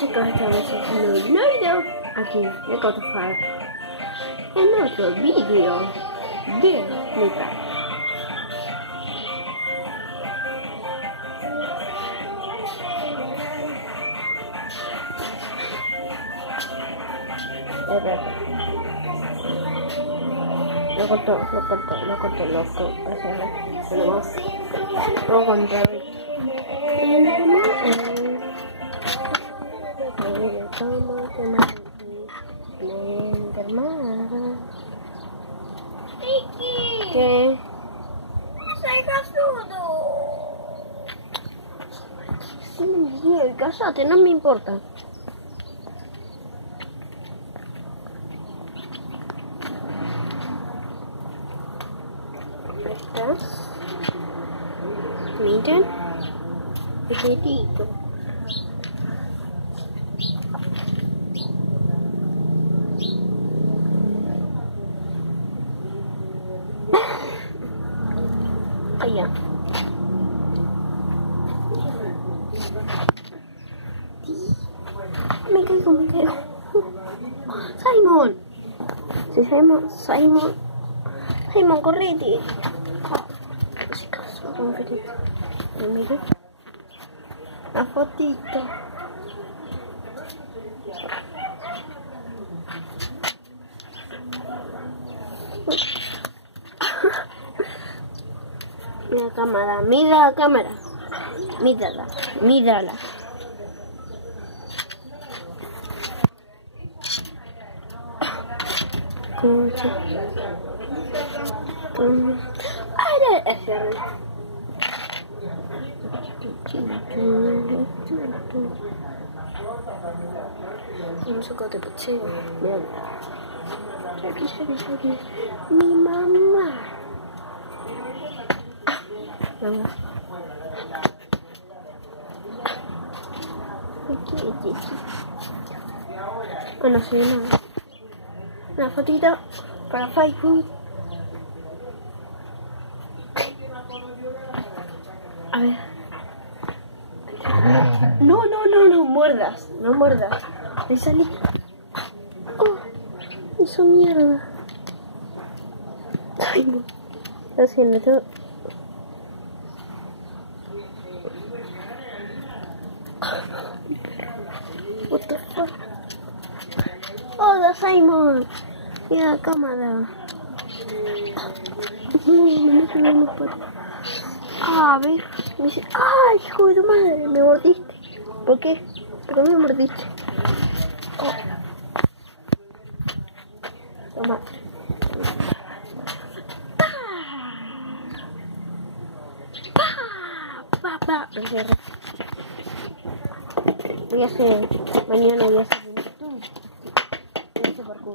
chicos, estamos haciendo un video aquí de Cotofar en otro video de mi padre. Lo corto. Vamos a contar. ¿Qué? ¡Soy casudo! Sí, cállate, no me importa. Ahí está. Miren. Pequeñito. Allá. Me caigo. Simon. Sí, Simon, correte. Chicos, vamos a ver esto. Miren. La fotito. Mira la cámara. Mírala. Un chocolate puchero. Aquí. Mi mamá. Vamos. Bueno, sí, una fotito para Facebook. A ver. No muerdas. Me salí. Oh, hizo mierda. Ay, no. Lo siento. What the fuck? Hola, Simon. Mira la cámara. A ver, me dice, ¡ay, hijo de tu madre! Me mordiste. ¿Por qué? ¿Por qué me mordiste? Oh. Toma. Mañana voy a hacer un YouTube. Este parkour.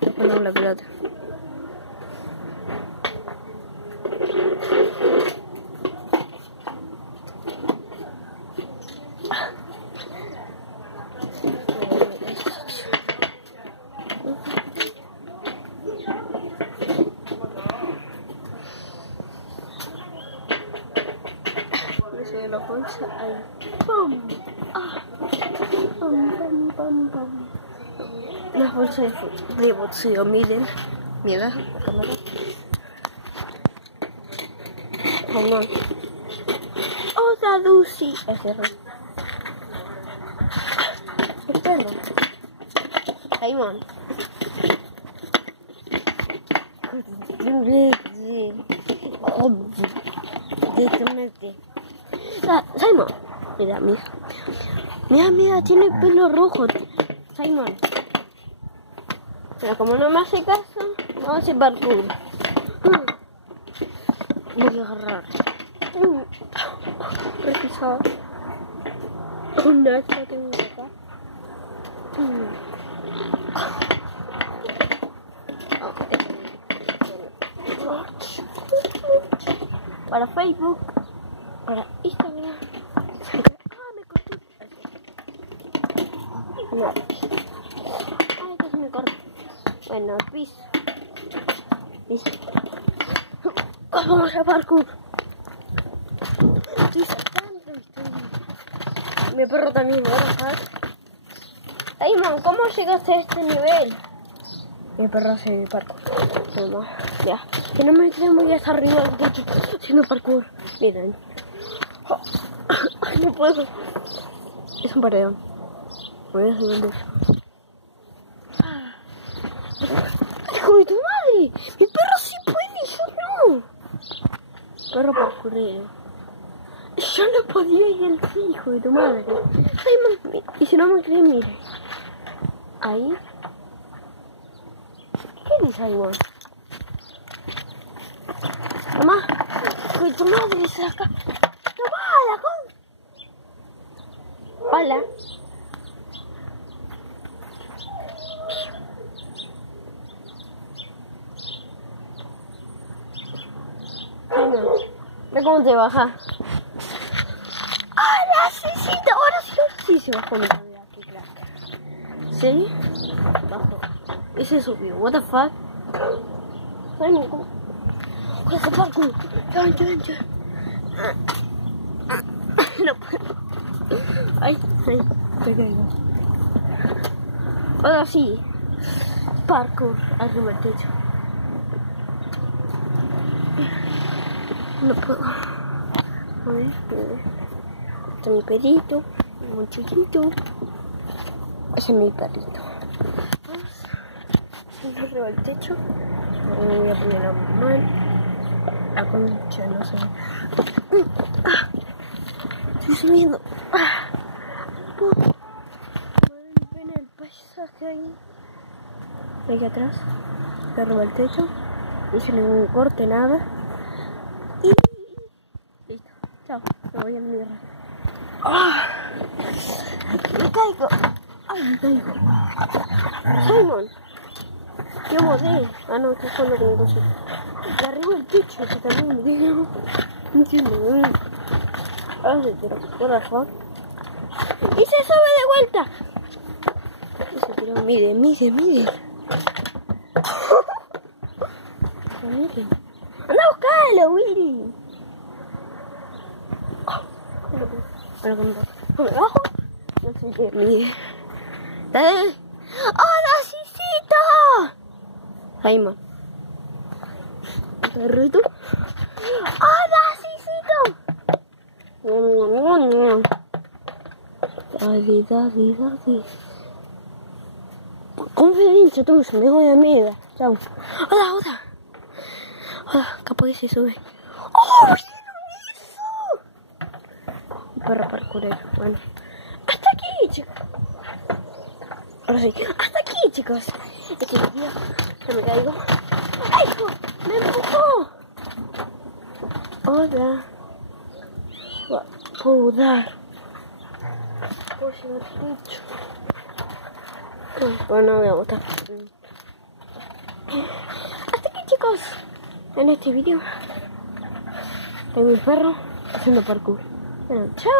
Después ponemos la pelota. De la bolsa ahí. ¡Pum! ¡Ah! ¡Pum! Las bolsas de boxeo, miren. Mira la cámara. Vamos. ¡Hola, Lucy! Espera. Simon. Simon, mira, tiene el pelo rojo, Simon. Pero como no me hace caso, vamos a hacer parkour. Voy a agarrar. Precisaba un hacha que me acá. Para Facebook, para Instagram. Me cortó. No. Ay, que se me corta. Bueno, piso. Vamos a parkour. Estoy saltando. Mi perro también me va a bajar. Simon, ¿cómo llegaste a este nivel? Mi perro hace parkour. No, ya. Que no me quede muy hasta arriba del techo haciendo parkour. Miren. No puedo. Es un paredón. Voy a hacer un ducho. ¡Hijo de tu madre! ¡Mi perro sí puede! ¡Yo no! Perro parkourero. Yo no podía ir al sí, hijo de tu madre. Simon, y si no me creen, mire. Ahí. ¿Qué dice Simon? Mamá, hijo de tu madre, saca. ¡Tomala, con! Hola. Simon, ve cómo te baja. ¡Ahora sí, sí! ¡Ahora sí! Sí, se bajó mi vida, qué crack. ¿Sí? Bajó. Y se subió. What the fuck? Simon, ¿cómo? ¿Cuál es el parkour? Ya. No puedo. Ay, me caigo. Ahora sí. Parkour arriba del techo. No puedo. A ver. Este es mi perrito. Muy chiquito. Ese es mi perrito. Vamos. Arriba del techo. Me voy a poner la mano. La concha, no sé. Estoy subiendo. Ven el paisaje ahí. Aquí atrás. Arriba del techo. No hice ningún corte, nada. Y listo. Chao. Me voy a mi rato. Me caigo. Ay, me caigo. Simon. Yo morí. Ah, no, que fue lo que me conseguí. De arriba del techo, que también me digo. No entiendo. Ahora se tiró. What the fuck? Y se sube de vuelta. Y se tiró. Mide. Miren. Anda a buscarlo, Willy. Pero ¿cómo me bajo? No sé qué mide. ¡Hola, Cicito! Simon. ¿Perrito? ¡Hola, Cicito! Dale. Confidencia tuya, me voy a mierda. Chao. Hola. Capaz que se sube. ¡Oh, vieron eso! Un perro parkourero. Bueno. Hasta aquí, chicos. Ahora sí. Hasta aquí, chicos. Este video. Se me caigo. ¡Ay, hijo! ¡Me empujó! Hola. Puedo dar. Puedo llegar mucho. Bueno, no voy a botar. Hasta aquí, chicos. En este video. De mi perro haciendo parkour. Bueno, chao.